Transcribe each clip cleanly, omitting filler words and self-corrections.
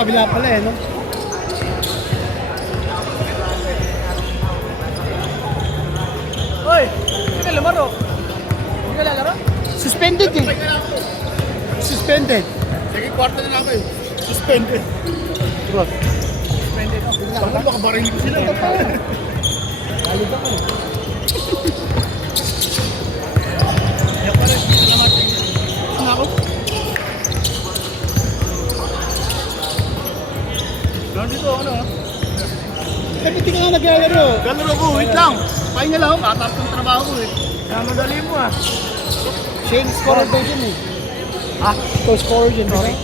kabila pala eh, no? Hoy! Hindi ka lamaro. Hindi ka lalaro? Suspended eh. Suspended. Sige, kwarto na lang kayo. Suspended. Bro. Suspended ako. Bakit baka barinig sila? Alid ako. Kaya pala, salamat. Ako? Nandito, ano? Eh, hindi ka nga naglalaro. Galaro ko, wait lang. Pahinga lang ako, katapos ng trabaho ko eh. Kaya madali mo ah. Shane, scorer daw dyan eh. Ah, Ito, scorer dyan. Okay?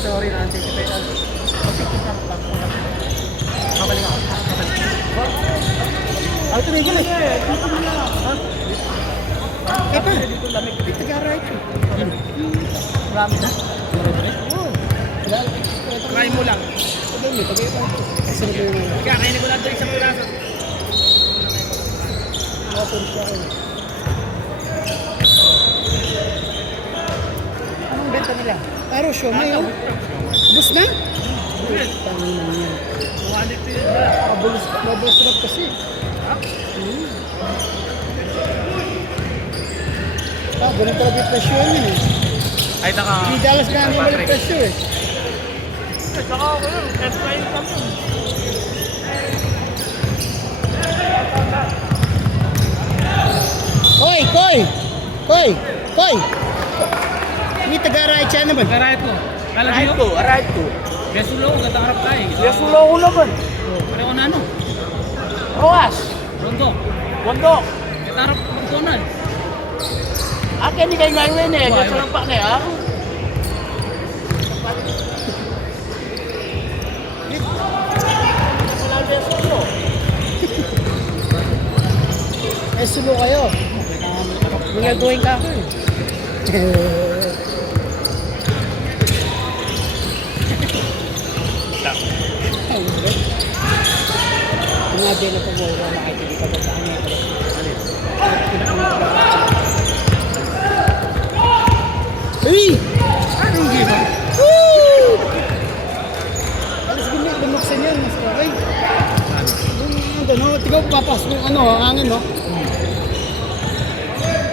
sorry na, anticipate. Kabalik ako. Ah, ito na yun eh. Eh pa, Dito lamig. taga-right eh. Marami na. Oo. Try mo lang. Taga yun eh, taga-right. Kasi na ba yung Kaya kainin ko lang ito isang piraso. open siya eh. Anong benta nila? Paro siya, may oh. Bus na? Tangin na yan. Mawalit ko yun ba? Mabulis sarap kasi. Ah, ganun talaga yung presyo yun eh. Ay, taka. Hindi dalas na naman yung presyo eh. Saka ako yun. Extra income yun. Koy! Koy! Koy! Koy! Hindi taga-right siya naman. Aray ko. Right ko, right ko. Besulo ko, gatakarap tayo. Yesulo ko naman. Pareho na ano? Roas! Rondo. Wando! Gatakarap magtunan. Akin ni kayo ngayon eh. Why? Kasi lang pa na ah. Eh, sulo kayo. Minagoyin ka ako eh. Mga din na pag-uwa makikita ka sa kanya. Hey! Anong giba? Woo! Alas bumuksan yan, mas okay. Yung ano, tigaw papasok yung ano, hangin no?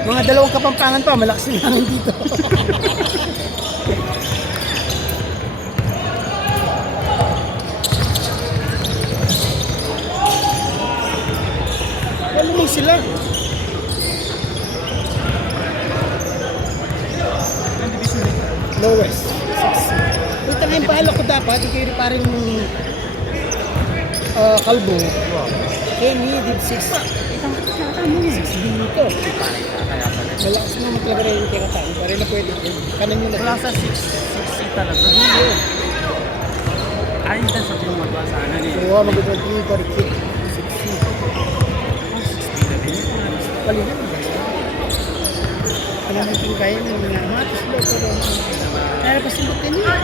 Mga dalawang kapampangan pa, malakas yung hangin dito. Wala mo sila. Lowest. 6. Ito nga yung bahala ko dapat, ikaw yung parang kalbo. Kenny did 6. Itang mo 6 dito. Malakas naman talaga rin yung tinatang. Pare na pwede. Kanan nyo na. Wala sa 6 talaga. Ayun din sa pinumagawa sa ano niya. Kaya mag-drag yung parikit. 6. Palihan mo ba? Alam mo yung kaya mo nga. Matis lo. Pero pasimbutin niya.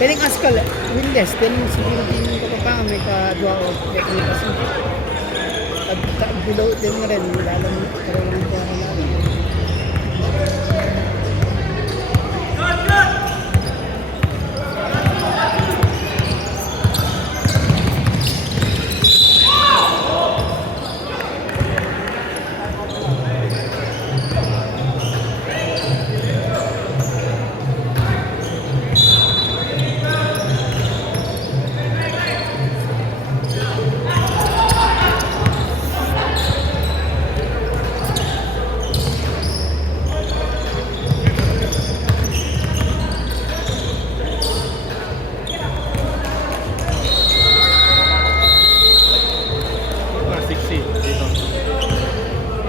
Pwedeng askal. Winless. Then siguro din yung kapapangan. May ka-dua o may pasimbutin. At below din na rin. Lalam mo. Pero lang po ako namin.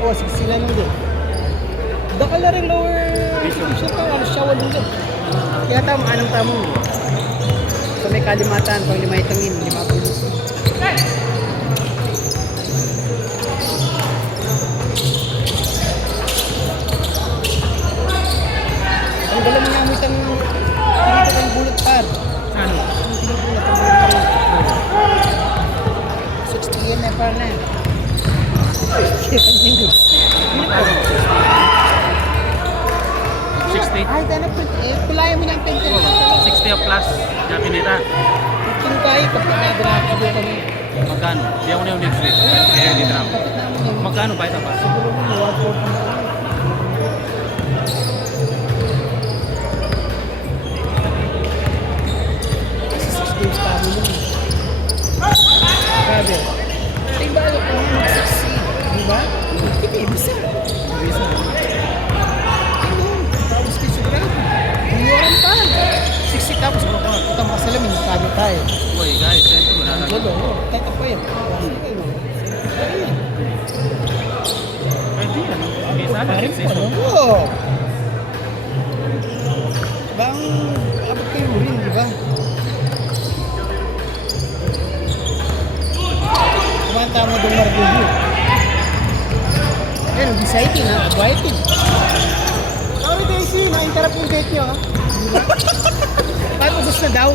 Oo, 60 lang din. Baka na rin lower siya pa, ano siya, walong din. Kaya tama, anong tamo mo? So may kalimatan, pang 5 itangin, 5 pulis. Ang galang niya mo itang pinito ng bullet pad. Ano? Ang pinipulot ang bullet pad. 60 yan na pa na. Magkano? 60? Ay, dana po. Eh, kulayan mo ng 10 60 plus Japinita. 15 tayo kapag nadraka doon kami. Magkano? Di ako na yung next week. Kaya dito na ako. Kapit namin yun. Magkano ba ito pa? Siguro mo, 140. 6 games kami nun. Grabe. Diba, kung mag-succeed, diba? Hindi, bisa. Bisa. Ayun, tapos kayo sobrang. Inuwaran pa. 60 tapos kita mga salamin, kami tayo. Boy, guys, ito mo na. Ang gulo, teka pa yun. Ayun. Ayun. Pwede yan. Bisa na. Parin Bisa. pa, no? Oo. Bang, abot kayo rin, di ba? Kumanta mo doon Margulo. Ayun, exciting ha, adviting. Sorry Daisy, na-interrupt yung date nyo ha. Di ba? Kahit ubos na daw.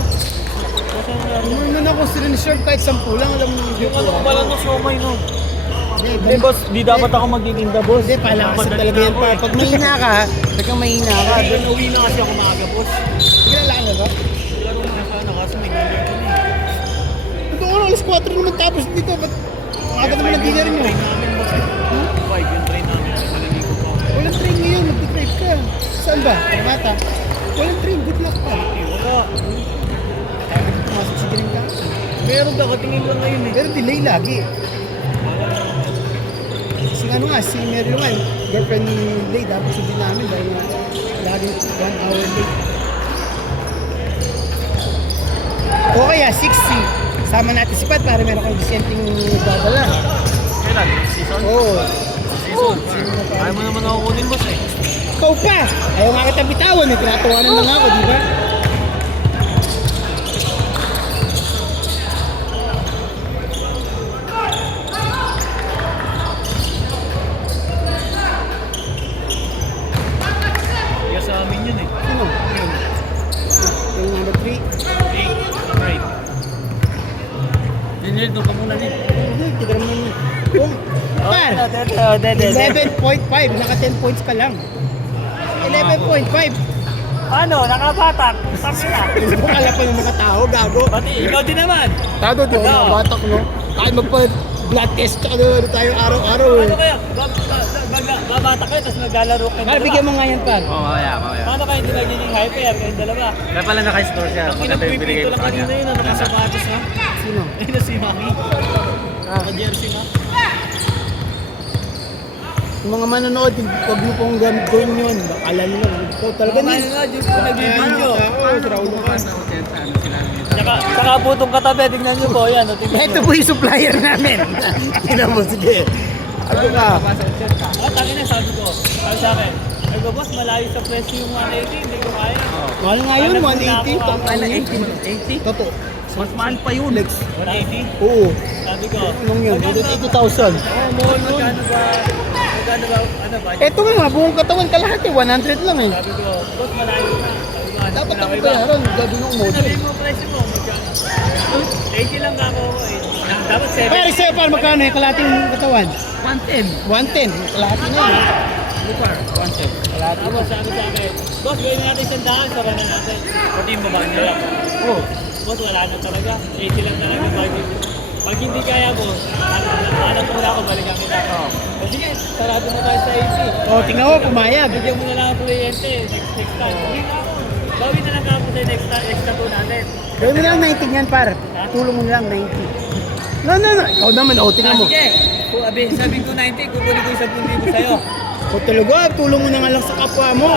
Muna ako siniserve kahit 10 lang, alam mo yung dito. Ano pala no, siomay no? Hindi, boss, di dapat ako magiging the boss. Hindi, palakasin talaga yan pa. Pag mahina ka, pag kang mahina ka, Doon uwi na kasi ako maaga, boss. sige lang na ba? Laro na sana kasi may dinner ko na eh. Ito ko, alas 4 naman tapos dito, ba't aga naman ang dinner nyo? Train namin, boss. Five yung train namin. Naliligo ko. Walang train ngayon, mag-drive ka. Saan ba? Mata. Walang train, good luck pa. Wala. Pumasok sa green ka. Meron daw, katingin lang ngayon eh. Pero delay lagi. Kasi ano nga, si Mary nga, girlfriend ni Lay, dapat hindi namin dahil nga lagi 1 hour late. O kaya 60. Sama natin si Pat para meron kang dissenting babala. Kailan? Season? Oo. Season. Ayaw mo naman ako kunin, boss eh. Ikaw pa! Ayaw nga kita bitawan eh, tinatawanan lang ako, di ba? Kaya sa amin yun eh. Ano? Yung number 3. Okay, right. Dinil, doon ka muna din. Hindi, tignan mo yun. Yung, par! Oh, 11.5, naka 10 points ka lang. 11.5. Ano? Nakabatak. Sabi na. Akala pa yung mga tao, gago. Pati ikaw din naman. Tado, di ako Ano? nakabatak, no? Kahit magpa-blood test ka ano tayo araw-araw eh. Ano kaya? Babatak kayo, tapos naglalaro kayo. Par, bigyan mo nga yan, par. Oo, mamaya. Paano kayo hindi nagiging hyper? Kayong dalawa. Kaya pala naka-store siya. Ang pinagpipito lang kanina yun. Ano ka sapatos ha? Sino? Ayun na si Maki. Naka-jersey na. Yung mga manonood, huwag mo pong gawin yun. Akala nila, ito talaga Ano nga, Diyos ko, nagbibideo. Oo, si Raul Lucas. Saka po itong katabi, tingnan nyo po. Yan, tingnan Ito po yung supplier namin. Tingnan mo, sige. Ano ka? Tangin na, sabi ko. Sabi sa akin. Ay ko, boss, malayo sa presyo yung 180. Hindi ko kaya. Mahal nga yun, 180. Ano, 80? Totoo. Mas mahal pa yun. 180? Oo. Sabi ko. Anong yun? 180,000. Oo, mahal yun. Magkano ba, ano ba? Ito nga, buong katawan kalahati, 100 lang eh. Sabi ko, boss, malayo na. Sabi ko, Dapat ako bayaran, gagawin ng model. sabi mo presyo mo, magkano? 80 lang ako. Dapat 70. Pero sa'yo, par, magkano yung kalahating katawan? 110. 110, kalahati na yun. Lupar, 110. Tapos sabi sa akin, boss, gawin natin 100, sara na natin. Pati yung baba niya lang. Oo. Boss, wala na talaga. 80 lang talaga budget. Pag hindi kaya, boss, alam mo na ako, balikan kita. O sige, sarado mo tayo sa 80. Oh, tingnan mo, pumayag. Bigyan mo na lang ang kliyente, next time. Hindi na ako. Bawin na lang ako sa extra to natin. Gawin mo lang 19 yan, par. Tulong mo lang 90. No. Ikaw naman, oh, tingnan mo. Sige, sabi ko 90, kukunin ko 10,000 sa'yo. O talaga, tulong mo na nga lang sa kapwa mo.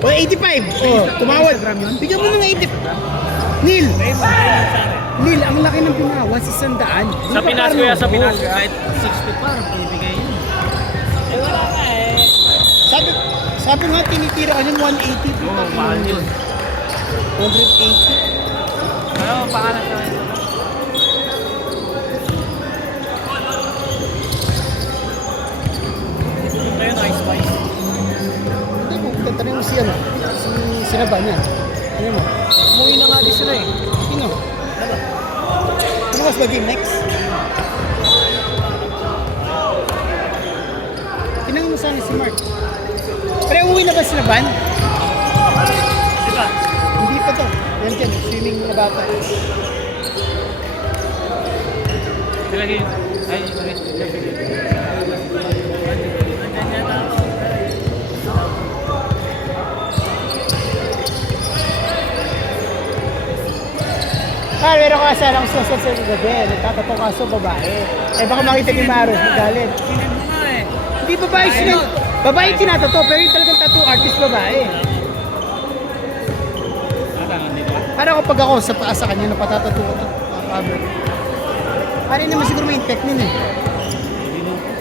O, 85. O, tumawad. Bigyan mo ng 80. Neil, Ayun sa akin. Neil, ang laki ng binawa sa 100. Sa Pinas kuya, sa Pinas. Kahit 60 par, ibigay yun. Eh wala nga eh. Sabi nga, tinitira ka ng 180. Oo, mahal yun. 180. Ano, pangalan sa akin? Ayun, ice spice. Hindi, kung tatanungin mo si ano, si Sinaba niya. Ano mo? Umuwi na nga din sila eh. Sino? Ano mas ba-game next? Tinanong mo sana si Mark. Pero uwi na ba sila, Van? Diba? Hindi pa to. Yan dyan, swimming na bata. Lagi. Ay, sorry. Meron ka sa lang sa gabi. Nagtatato kaso babae. Eh baka makita ni Maros, magalit. Sinend mo nga eh. Hindi babae sila. Babae tinatato, pero yung talagang tattoo artist babae. Natangan dito ka? Para kapag ako sa paa sa kanya, napatatato ko ito. Cover. Para naman siguro may intact nun eh.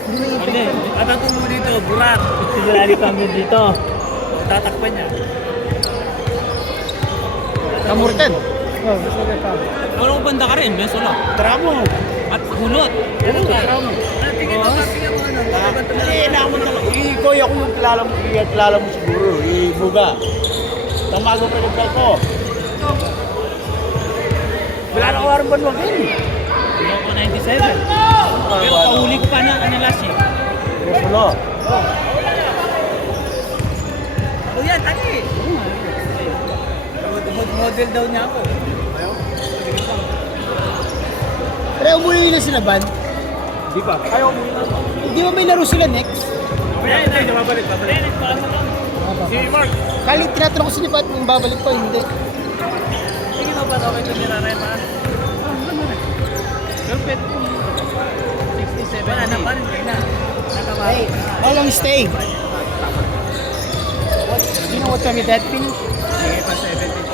Hindi may intact Hindi. nun. Atato mo dito, burat. Sigurali kami dito. Tatakpan niya. Kamurtan. Oh, gusto ko ito. Pero kung banda ka rin, beso lang. Tramo. At hulot. Ano ka? Tramo. Tingin mo ano. Naman talaga. Ikoy ako yung kilala mo siguro. Buga. Tamago pa yung ko. Wala na kawaran ba naman yun? Loko 97. Pero kahuli ko pa na ano last eh. Wala. O yan, tangi. Model daw niya ako. Pero umuwi na sila ban? Di pa. Ayaw mo. Hindi ba may laro sila next? Hindi, babalik. Si Mark. Kali tinatanong ko sila kung babalik pa, hindi. Sige na ba, okay ito nila na yun, man. Pero pwede kung 67. Wala na pa rin, na. Hey, how long stay? You know what time is that finish? Sige pa 70.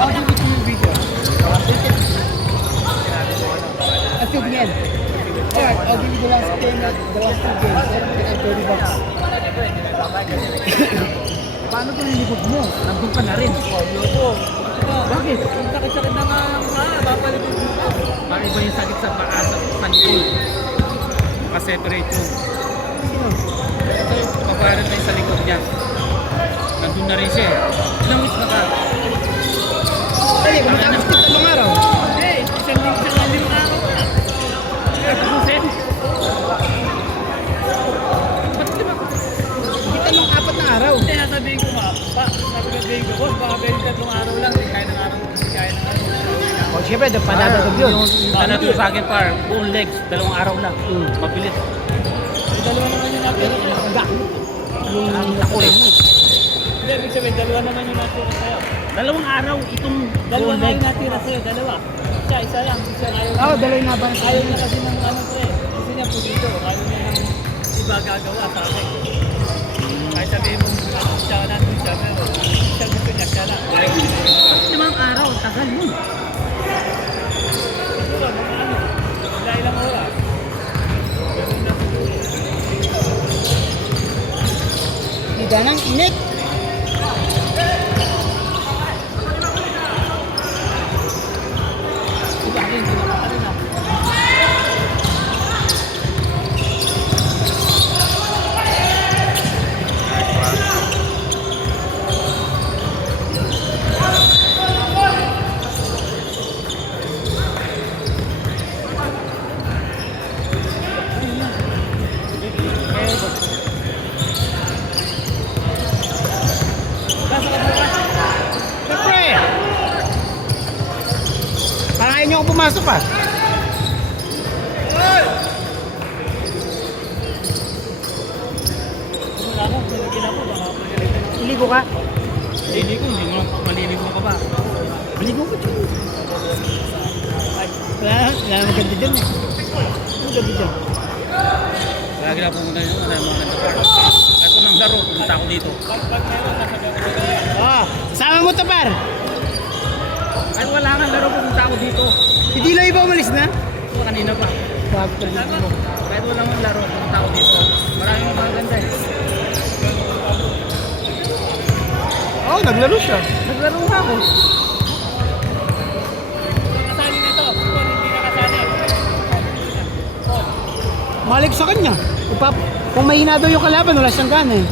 I'll give it to you video. Until the end. Alright, I'll give you the last game, the last two games. $30. Paano kung nilikod mo? Nandun ka na rin. Loko. Bakit? Yung sakit-sakit na nga ang paa, babalikod mo ka. Parang iba yung sakit sa paa sa panikol. Makaseparate mo. Ito yung paparan tayo sa likod niya. Nandun na rin siya eh. Ilang weeks na ka? Ay, kumatapos ka talong araw. Hindi, isang limang araw na. Kapusin. Ba't lima? Hindi talong 4 na araw. Hindi, nasabihin ko nga. Sabihin ko, boss, baka 23 araw lang. Hindi kaya ng araw. Hindi kaya ng araw. Oh, syempre, padadagdag yun. Yung tanato sa akin, par, buong legs, 2 araw lang. Mabilis. Dalawa naman yung natira. Yung nakulit. Hindi, ibig sabihin, 2 naman yung natira sa'yo. 2 araw, itong 2 buong na leg. yung natira sa'yo, 2. Siya, isa lang. Siya, ayaw Oo, daloy na ba? Ayaw niya kasi ng ano ko eh. Gusto niya po dito. Ayaw niya ng iba gagawa sa akin. Kahit sabihin mo, ano siya, nandun siya, pero siya gusto niya, siya lang. Limang araw, tagal mo. Siguro, mga ano, ilang oras. Ganun na siguro. Hindi nang init. Iba, hindi na kanina. Siyempre! Parang ayaw niyo akong pumasok pa. Wala ko, pinagin ako, baka magalitin ako. Iligo ka. Maliligo, hindi mo, maliligo ka ba? Maligo ka dyan. Wala maganda dyan eh. Maganda dyan. Lagi na pumunta yun, ano yung mga nagpapar. Ito ng laro, pumunta ako dito. Pag meron, nasabi ako dito. Oh, sama mo to par. Kahit wala kang laro, pumunta ako dito. Hindi lang iba umalis na. Ito kanina pa. Wag ka dito mo. Kahit wala kang laro, pumunta ako dito. Maraming maganda eh. Oo, naglaro siya. Naglaro nga ako. Nakasali na to. Kung hindi nakasali. Malig sa kanya. Kung mahina daw yung kalaban, wala siyang gana eh.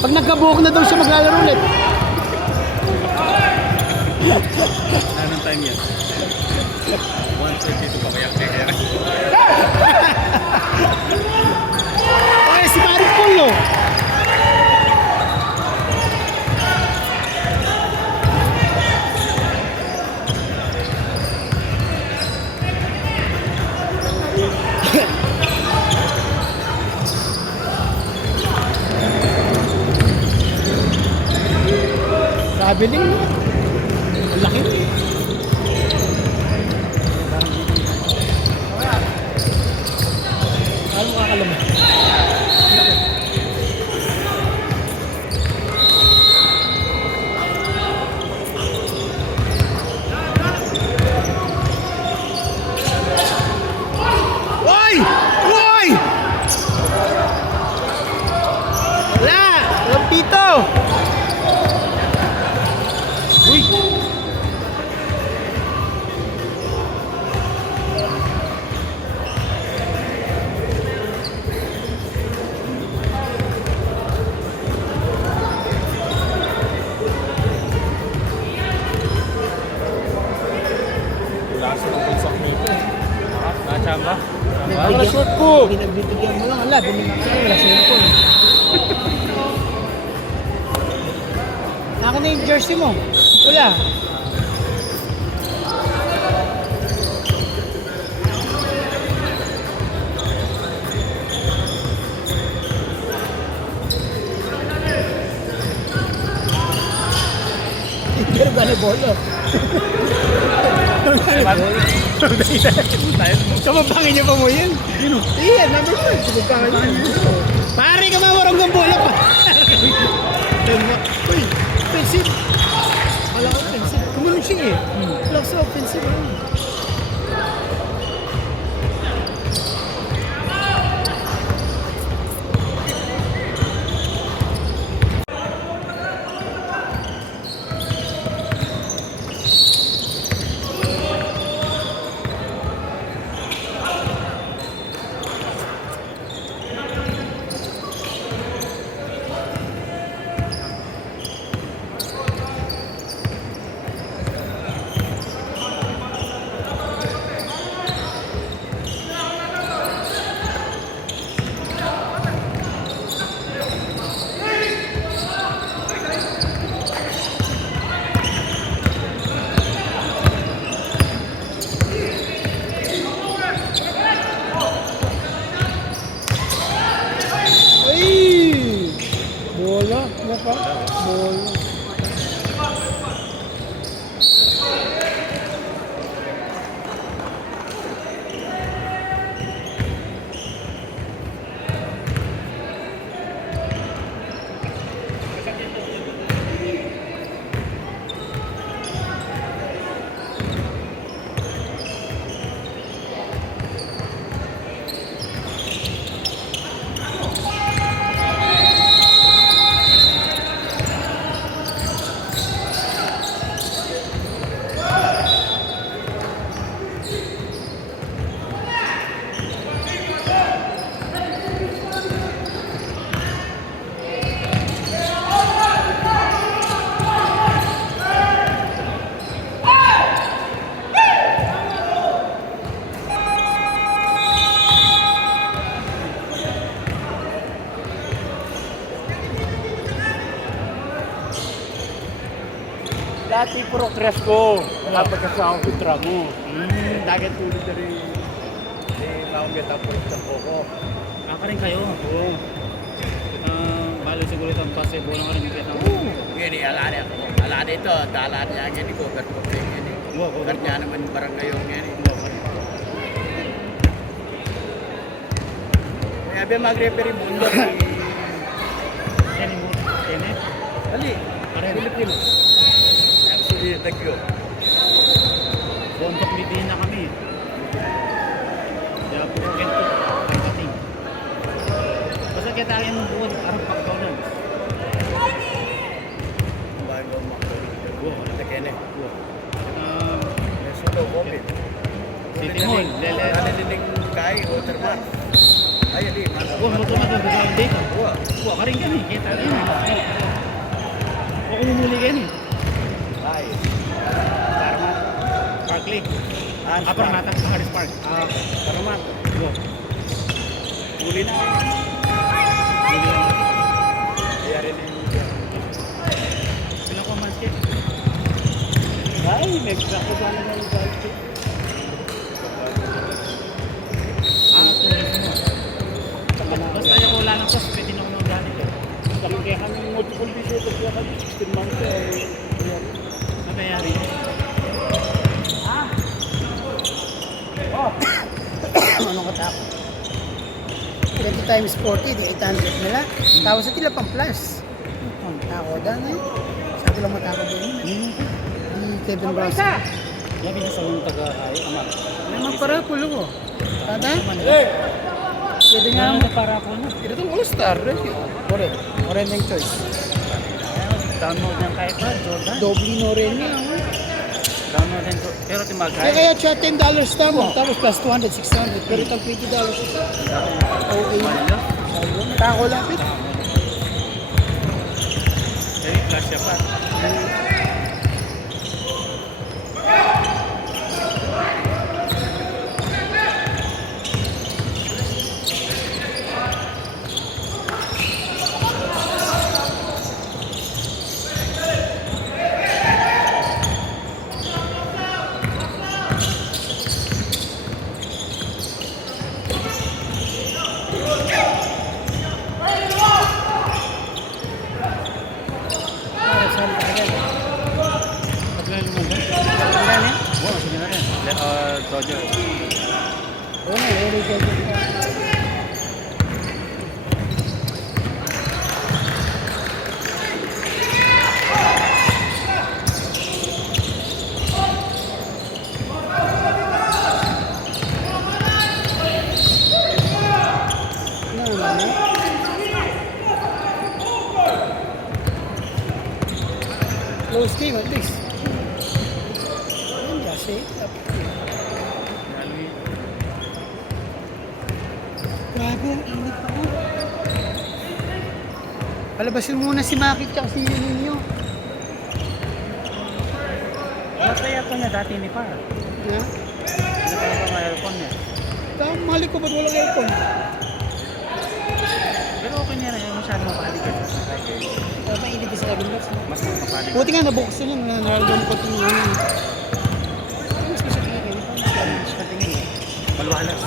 Pag nagkabuhok na daw siya, maglalaro ulit. Anong time yan? 1:32 pa kaya kaya. Okay, si Mario Pulo. Bibiling mo. Ang laki mo. Ano makakalam? Hoy! Hoy! Wala! Walang pito! Uy! Lasa ng bulsak nito. Chamba? Wala short ko! Pinagbibigyan mo lang. Wala, binigyan ko. Wala sila ko. Ako na yung jersey mo. Wala. Pero gano'n bolo. Kamabangin niyo pa mo yun? Iya, number 5. Kamabangin niyo. Pare ka mawarang ng bola pa. Uy, offensive. Wala ka offensive. Kumunong siya eh. Wala ka sa offensive. Ay! Bola. Ano pa? Bola. Dati puro crash ko. Nakapagkasama ko tramo. Dagat tulad na rin. Maong gata po sa Poco. Kaka rin kayo. Oo. Balo siguro itong possible lang rin yung kita. Gini, ala dito. Dala niya gini ko. Pero ko gini. Pero niya naman barang kayo gini. Kaya ba mag-referee mundo? Yan mo. Yan eh. Ali. Pilipino. Actually, thank you. Bontok lidihin na kami. Kaya puro kento. Pagdating. Basta kita kaya mong buwan. Arang pagkaunan. Bago mo. Ito kene. Ah, Sulo, COVID. City Mall. Lele. Nalilig kay watermark. Ay, di. Wah, mo tumatang sa dito. Wah. Wah, karing kan eh. Kita rin eh. O umumuli kan eh. Ay. Park Lake. Harris Upper Park. Mata, Harris Park. Paramat. Wah. Huli na. Kaya rin Sila ko man skip. ay, nag-track ko dyan ng basket. Tourism. Basta yung wala ng cost, pwede na unang galit eh. Kaya kami multiple visitors kaya kami 16 months 20 times 40, di 800 nila. Tapos sa tila pang plus. Ang tako dahil sabi lang matako din yun. Di Kevin Ross. Yan pinasawang taga-ayo, ama. Naman para pulo ko. Tada? Pwede nga Yan mo. na para ako na. Ito itong all-star. Correct. Correct yung choice. Download yan kahit pa, Jordan. Doble no rin niya. Download yan. Pero Kaya timagay. kaya siya $10 tamo. Tapos plus 200, 600. Pero itong $20 ito. Okay na. Tako lapit. Eh, flash siya pa. Saan ka agad? Paglalim mo ba? Ilan eh? Oo, sige na rin. Dodger. Oo nga, very good. Ano naman eh? Close game at least. Ayun kasi. Grabe, ang init ako. Palabasin muna si Maki at si Ninyo. Masaya ko niya dati ni Pa. Ha? Hindi pa ba may aircon niya? Mali ko ba't walang aircon? Pero okay niya na yun. Masyado mapalig ka. Mainit kasi sa labing box. Mas mapalig. Buti nga nabukas yun yung nararamdaman ko itong ano. Mas masakit na kayo. Mas patingin eh. Maluwalas.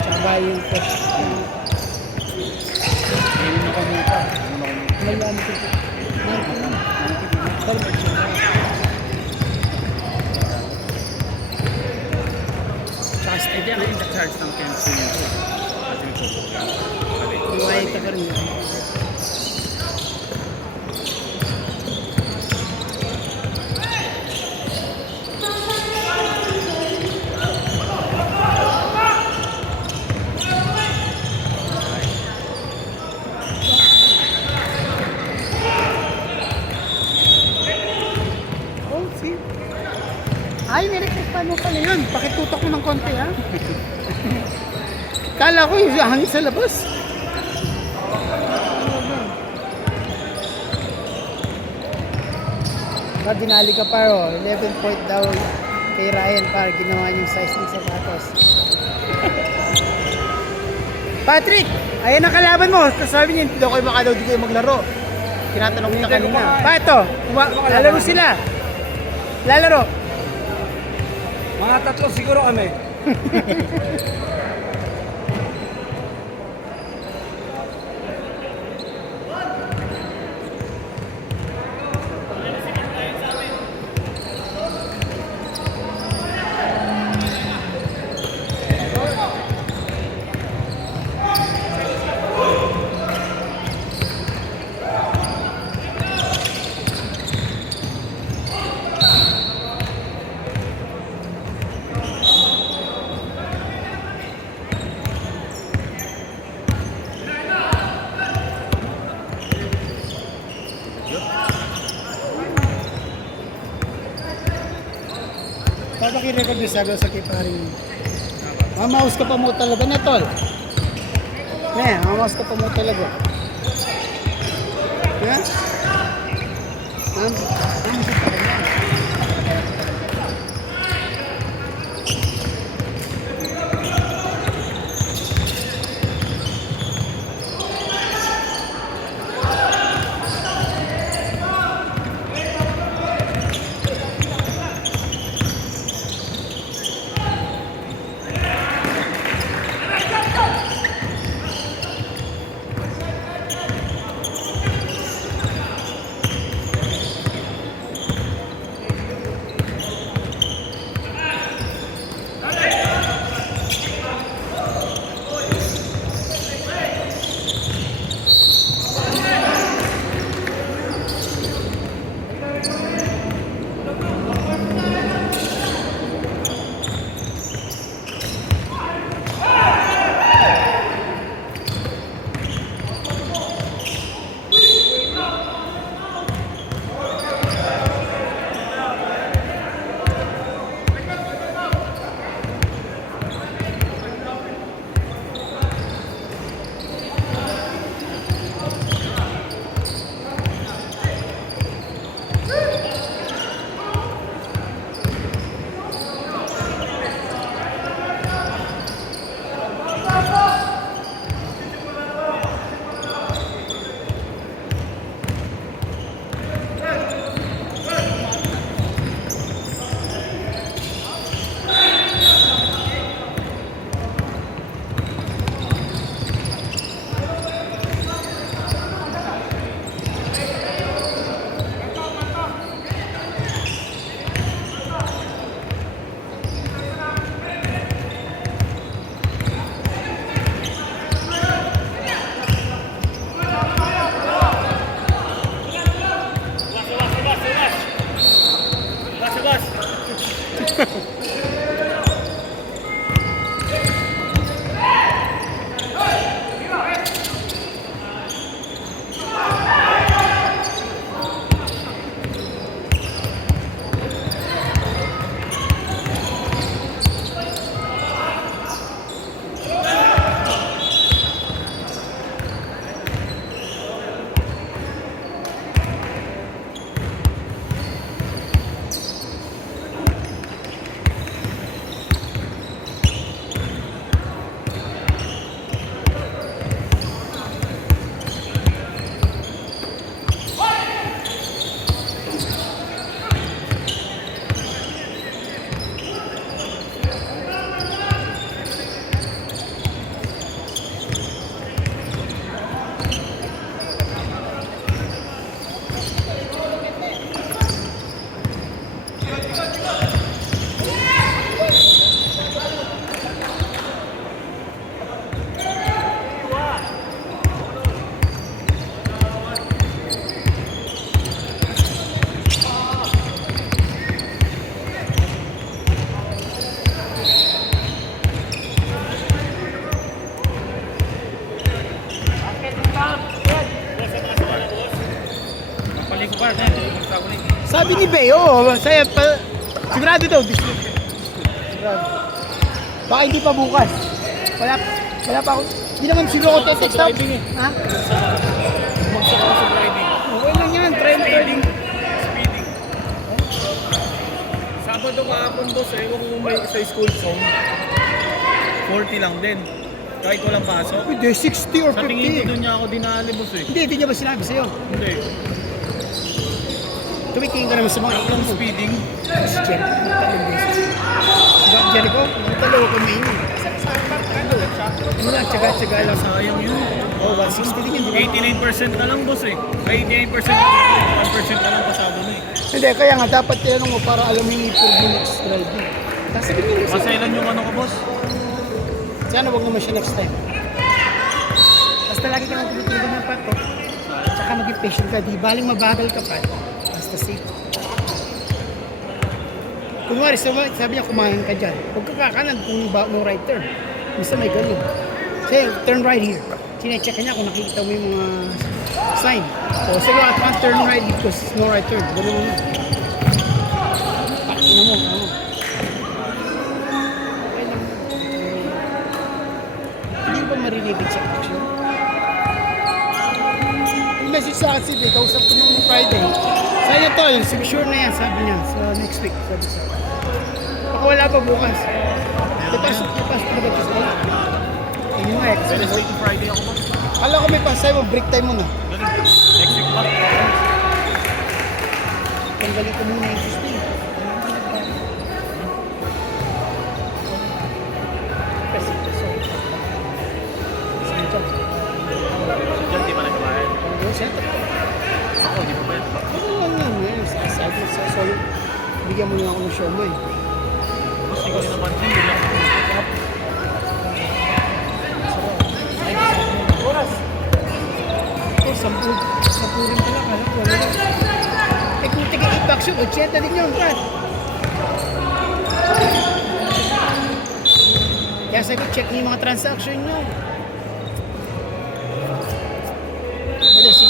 Tsaka yung fresh. Ngayon ako muna pa. Malaan ko ito. Narko na. Balik siya. Tsaka Eh, di ako yung charge ng chemistry niya. Kasi yung program. Iwahit ka rin yun. Oh, see? Ay, nirequestan mo pala yun. Pakitutok mo ng konti, ha? Kala ko yung hangin sa labas. Pag dinali ka pa, 11 point daw kay Ryan para ginawa niyong size ng sapatos. Patrick! Ayan ang kalaban mo. Sabi niya, hindi daw kayo baka daw di kayo maglaro. Tinatanong kita kanina. Pato, lalaro sila. Lalaro. Mga tatlo siguro kami. Papakirecord yung sabi sa kiparing. Mamaus ka pa mo talaga na, tol. Mamaus ka pa mo talaga. Yeah? Park, nagsama ulit. Sabi ni Beo, saya pa, sigurado daw, sigurado. Baka hindi pa bukas. Wala pa ako, hindi naman siguro ako text up. Ha? Bumagsak ako sa driving. Okay lang yan, try mo. Speeding. Sabado kahapon boss, ewan ko kung may sa school zone. 40 lang din. Kahit walang pasok. Pwede, 60 or Sa tingin ko 50. doon niya ako dinali boss eh. Hindi niya ba sinabi sa'yo? Hindi. Tumitingin ka naman sa mga Yung speeding. Si Jerry, nagtalong beses. Diba, Jericho? Nagtalong ako may ini. Ano lang, tsaga-tsaga lang. Sayang yun. Oh, 160 din yun, di ba? 89% na lang boss eh. Ay, 89%. 1% na lang pasado na eh. Hindi, kaya nga dapat tinanong mo para alam mo yung i-prove mo next driving. Kasi ganyan mo siya. Masailan yung ano ko boss? Sana wag naman siya next time. Basta lagi ka lang tumutuloy ng pato. Tsaka maging patient ka. Di baling mabagal ka pa. Basta safe. Kunwari, sabi niya kumain ka dyan. Huwag ka kakanan kung no right turn. Minsan may ganun. Say, turn right here. Sinecheck niya kung nakikita mo yung mga sign. O sabi mo, turn right because it's no right turn. Ganun mo. Pakina mo, ano. Okay lang. Hindi ba marinig sa action? Yung message sa akin si kausap ko nung Friday. Sa'yo to, yung sure na yan, sabi niya. So next week, sabi siya. Baka wala pa bukas. Ipasok na ba Tuesday? Hindi mo eh. Wednesday to Friday ako boss. Alam ko may pasay mo, break time muna. Ganun. Next week pa. Tanggalin ko muna yung Tuesday. Kasi ito so. Sige ito. Diyan di pa nagkabayan. Ang setup ko. Ako, di pa ba yan? Ano lang yan eh. Sa so, bigyan mo lang ako ng show mo eh. Boss, di ko rin naman din. Yun lang. Oras. Ito, 10 rin pala. Kala ko, wala lang. Eh kung tig-8 bucks yun, 80 din yun, Brad. Kaya sabi ko, check niyo yung mga transaction nyo. Ito si...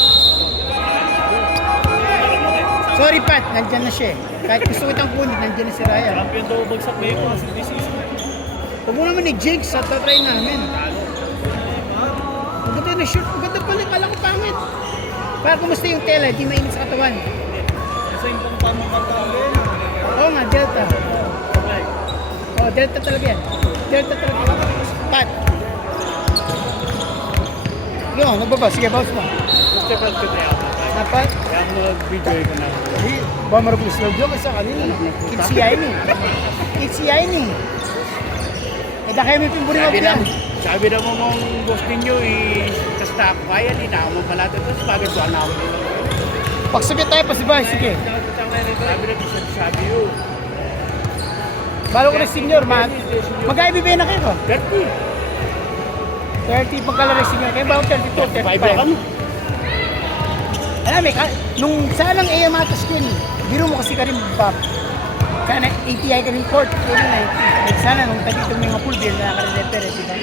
Sorry Pat, nandyan na siya eh. Kahit gusto kitang kunin, nandyan na si Ryan. Champion daw bagsak na yun. Kasi this is... Huwag mo naman i-jinx at tatry namin. Ang ganda na shirt, ang ganda pala, kala ko pangit. Para kumusta yung tela, di mainit sa katawan. Kasi yung pang katawin. Oo nga, Delta. Okay. Oo, Delta talaga yan. Delta talaga yan. Pat. Yun, nagbaba. Sige, bounce mo. Gusto ko ito na ako. Dapat. Kaya mag-video ko na. Hindi, ba marapos lang dyan kasi kanina. Kitsiyain eh. Kitsiyain eh. Eh, dahil may pimburi mo yan. Sabi na mo mong boss ninyo sa stock kaya din ako mo pala ito. Tapos bagay doon ako. Pagsabit tayo pa si Bay, sige. Sabi na sabi yun. Balo ko na senior, mag-IBB na kayo. 30. 30 pagkalari senior. Kaya ba 32, 5 ba 35? Alam eh, nung saan ang Yamato Skin, biro mo kasi ka rin bab. Sana ATI ka rin court, kaya na eh. Sana nung tagito mo yung mga pool beer na nakarelepere, diba?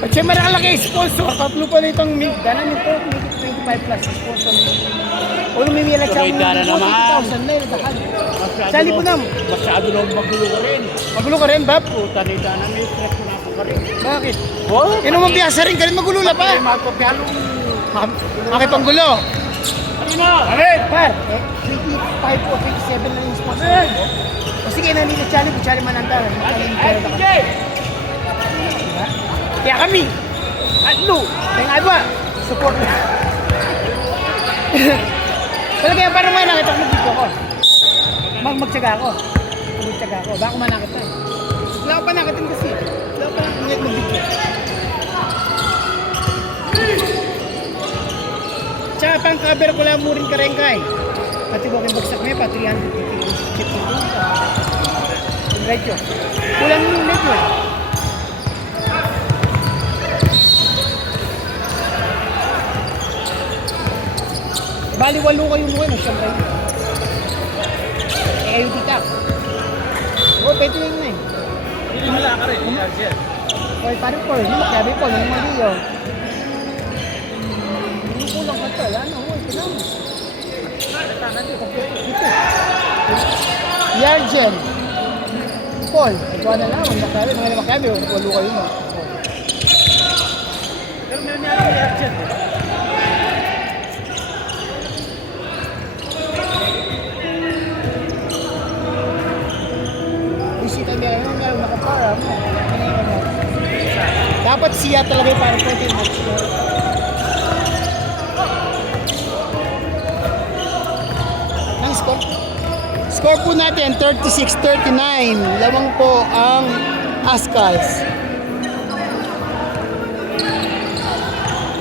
At siya malakalaki sponsor, tatlo pa na itong milk. Dana nito, make it 25 plus sponsor. O nung may lang siya, Tuloy dana naman. 2,000 na yun, dakal. Sali po na. Masyado na magulo ka rin. Magulo ka rin, Bab? Puta ni Dana, may stress na ako ka rin. Bakit? Oh, Yan naman biyasa rin ka rin, magulo na pa. Mapapyalo. Makipanggulo. Ano na? Amin! Par, 25 o 27 na yung sponsor. O sige, nanili challenge, challenge mananda. Diba? Kaya kami, atlo, tayong alba, support na. Talaga yan, parang may nakita ko mag-video ko. Magtsaga ako. Magtsaga ako. Baka manakit na. Wala ko pa nakitin kasi. Wala ko pa nakitin mag-video. Tsaka pang cover ko lang mo rin karengkay. Pati ko kayong bagsak may pa, 350 chip na doon. Yung radyo. Kulang yung radyo. Bali, 8 kayo mo kayo, siyempre. Eh, kayo titak. Oo, pwede yun na eh. Hindi wala ka rin. Argel. Oy, parang po, hindi makabi po, nang mali yun. Hindi kulang ka to, ano, oy, pinam. Yargen. Paul, ikaw na lang, magmakami, mga makami, walo kayo mo. Pero meron niya yung Yargen. Bisita niya, ano nga, nakapara mo. Dapat siya talaga yung parang konti match. Ang score? Score po natin, 36-39. Lamang po ang Ascals.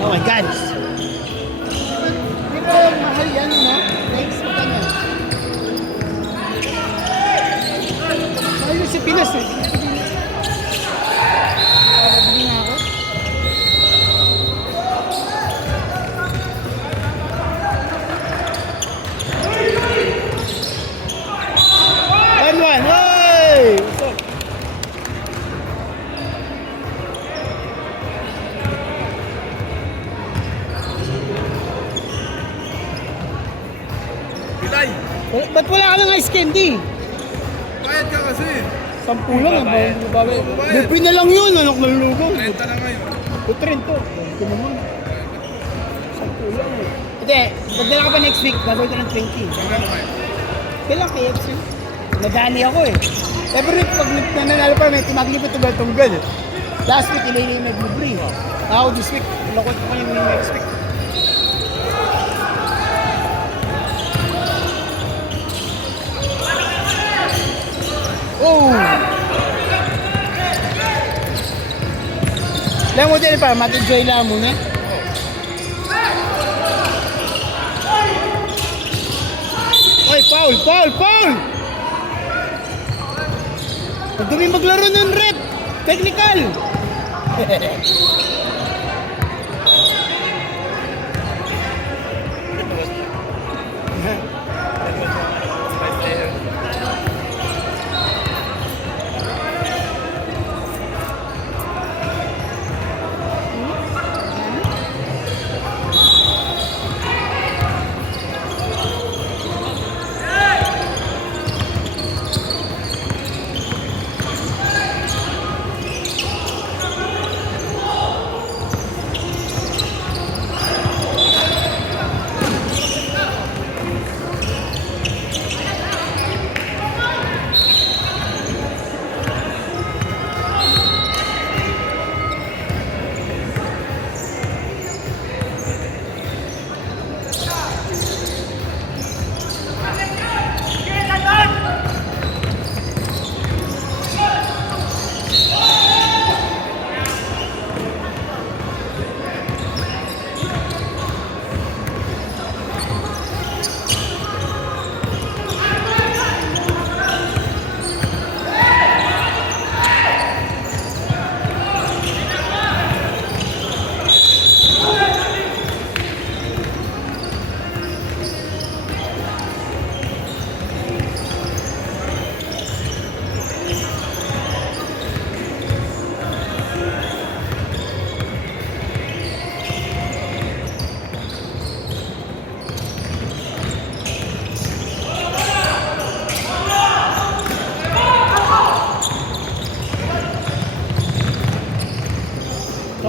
Oh my God. Di ba mahal yan, no? Thanks po kanya. Ayun si Pinas eh. Nabili na ako. One. Hey! Pilay! Ba't wala ka ng ice candy? Bayad ka kasi. 10 lang, Babayad. babayad. Babayad. Libre na lang yun, anak ng lugaw. 30 na ngayon. Putrin to. Ito naman. 10 lang eh. Hindi, magdala ka pa next week, gagawin ko ng 20. Kailan KFC? Nadali ako eh. Every week, pag nananalo pa, may timaglipot tugal tunggal. Last week, ilay na yung naglibre. Ako this week, lakot ko yung next week. Oh! Lang mo din pa, mag-enjoy lang muna. Oy, foul! Ang dumi maglaro ng rep! Technical!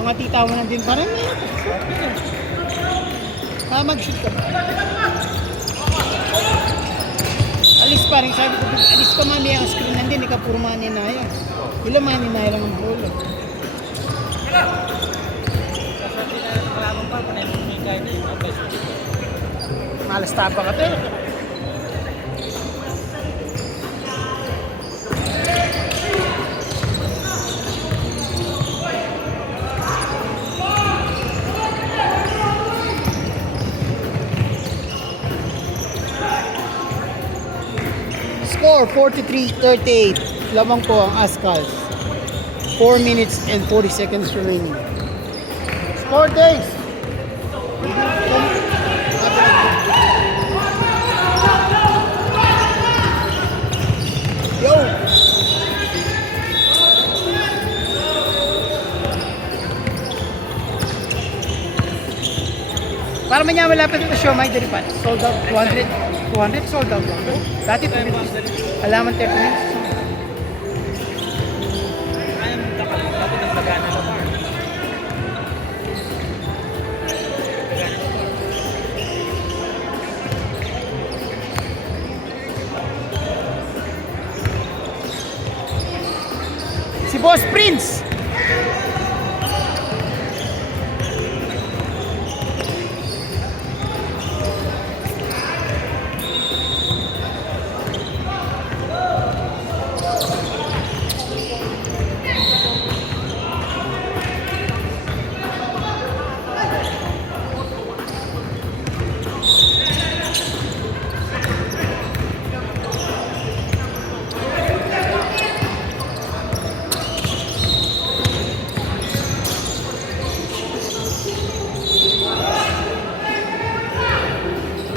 Mga tita mo lang din parang mag-shoot ka ba? Alis pa rin, sabi ko, alis ka mami ang screen nandun, ikaw puro maninaya. Ilang maninaya lang ang bolo. Malas tapa ka to. Score 43-38. Lamang po ang Ascals. 4 minutes and 40 seconds remaining. Score days. Yo. Para manya malapit ito siya, may deripat. Sold out, 200. 200 sold out lang. Dati 2 minutes. Alaman 30 minutes. Kaya mo dapat ang sagana na bar. Si Boss Prince!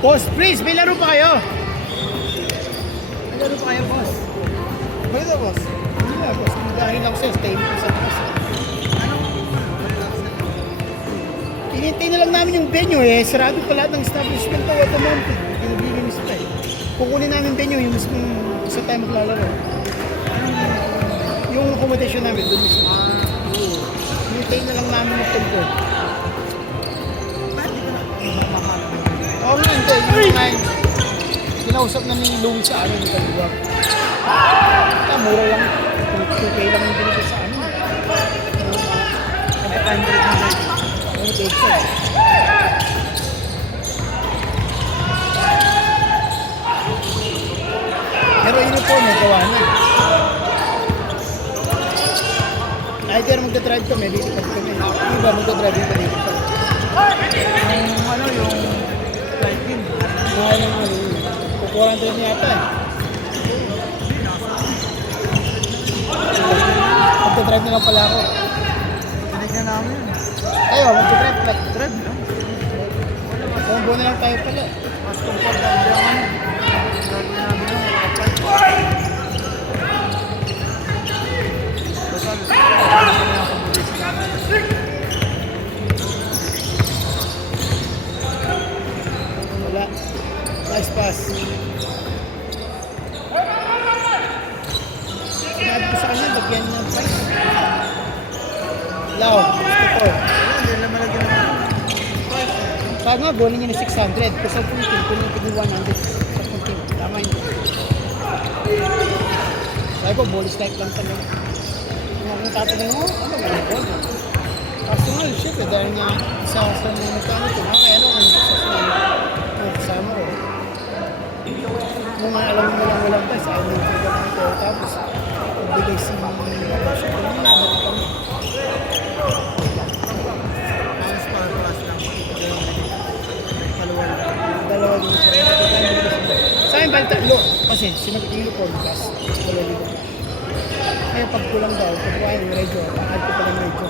Boss Prince, may laro pa kayo? May laro pa kayo, boss? Pwede na, boss. Hindi na, boss. Dahil lang sa'yo, stay mo sa boss. Hinintay na lang namin yung venue eh. Sarado pa lahat ng establishment ko at the moment. Pinabilinis pa eh. Kukunin namin venue, yung mismo sa tayo maglalaro. Yung accommodation namin, doon mismo. Hinintay na lang namin mag-control. Oo nga, hindi. Yung nga, kinausap na ni Louie sa amin yung kaliwa. Mura lang. 2K lang yung binigay sa amin. 500 na lang. Ano take ko? Pero yun po, nagawa na. Either magdadrive kami, lilipad kami. Iba magdadrive yung palilipad. Yung ano, yung flight din. Kukuran tayo niya ata eh. Magdadrive na lang pala ako. Tinignan namin yun. Tayo, magdadrive pala. Drive lang. Combo na lang tayo pala. Mas comfortable yung ano. Drive na namin yun. Wala. Nice pass. Sinabi ko sa kanya, bagyan niya ng price. Lao, gusto ko. Hindi na malagyan naman. Sabi nga, goal niya na 600. Kasi ang punting, kunin ko yung 100 sa punting. Tama yun. Sabi ko, ball strike lang talaga. Kung tatanong mo, ano ba yung ball? Personal, syempre, dahil nga isa sa mga mechanic, kaya ano kung isa sa mga kasama ko. Kung nga alam mo lang walang tayo, sa amin yung figure nito. Tapos, pagbigay si Masya ko niya, balik kami. Halos para plus lang. Dalawa din siya. Sa akin, balik tatlo. Kasi, sinag-ilo ko, gas. Dalawa din ko. Kaya pag kulang daw, pag kuhain yung radio, pakad ko pala yung radio.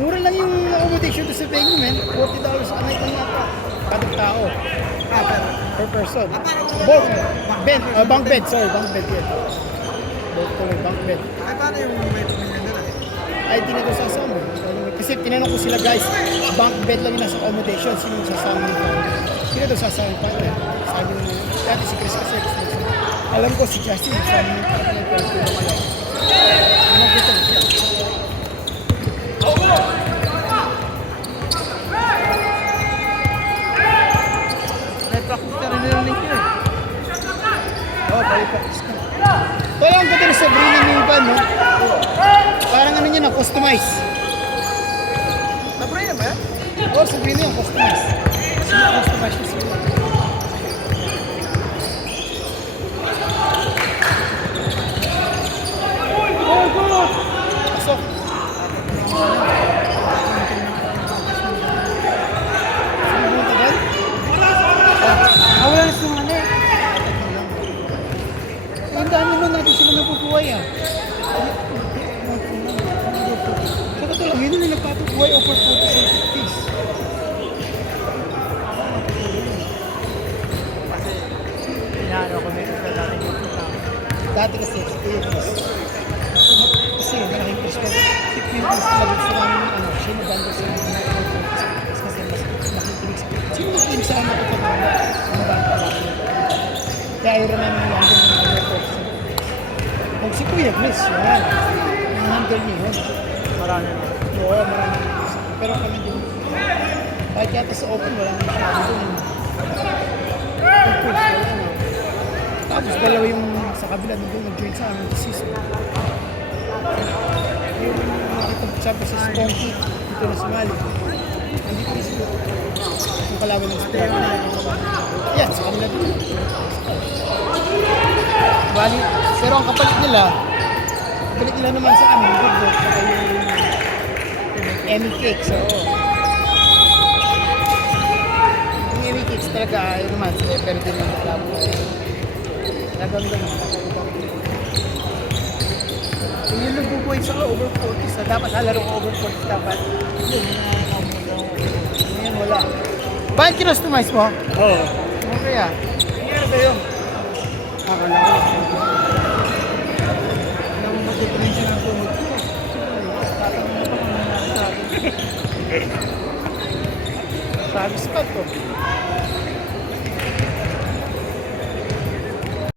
Mura lang yung accommodation to sa venue, man. $40 a night lang yata. Kada tao. Per person. Bunk bed, sorry, bunk bed yun. Bunk bed. Ay, paano yung may pamilya nila? Ay, di na ito sasama. Kasi tinanong ko sila, guys, bunk bed lang yung nasa accommodation. Sino yung sasama nito? Sino ito sasama yung partner? Sabi nyo, dati si Chris kasi gusto nyo. Alam ko si Justin, sabi nyo partner, pero kung wala. Ano ko ito? May practice na rin nilang link yun eh. Oo, pali-practice ka. Kaya ang ganda na Sabrina yung van, no? Parang ano niya na, customize. Sabrina ba yan? Oo, Sabrina yung customize. Customize na sila. Pasok. Sino mo tagal? Wala na silang ano eh. Ang dami nun natin sila napupuhay ah. Sa katulad, yun na nagpapupuhay over 40 centipedes. Kasi, inaano ko may isa dati dito sa Dati kasi, kasi malaking perspective. Yung talaga gusto namin ano, siya na banda sa Kaya Iron Man yung handle ng number 4. Kung si Kuya Chris, yan. Yung handle niya yun. Marami na. Oo, marami. Pero kami din. Kahit yata sa open, wala nang masyado dun. Yung Chris, wala na. Tapos dalawa yung sa kabila nung nag-join sa amin this season. Yung nakipag-champion sa Sponky, dito na sumali. Nandito na sila. Yung kalaban ng Sponky. Yan, sa kabila dito. Bali, pero ang kapalit nila naman sa amin, good work, saka yung Emmy Cakes, oo. Yung Emmy Cakes talaga, yun naman, pero din yung kalabo. Talagang ganun. Kung yung nagbubuhay saka over 40, sa dapat halaro ko over 40 dapat. Yun, ngayon wala. Bakit kinustomize mo? Oo. Okay ah. Ano ba yun? Ako lang. Alam mo ba difference ng tuhod ko? Tatanong mo pa kung nangyari sa akin. Sabi spot ko.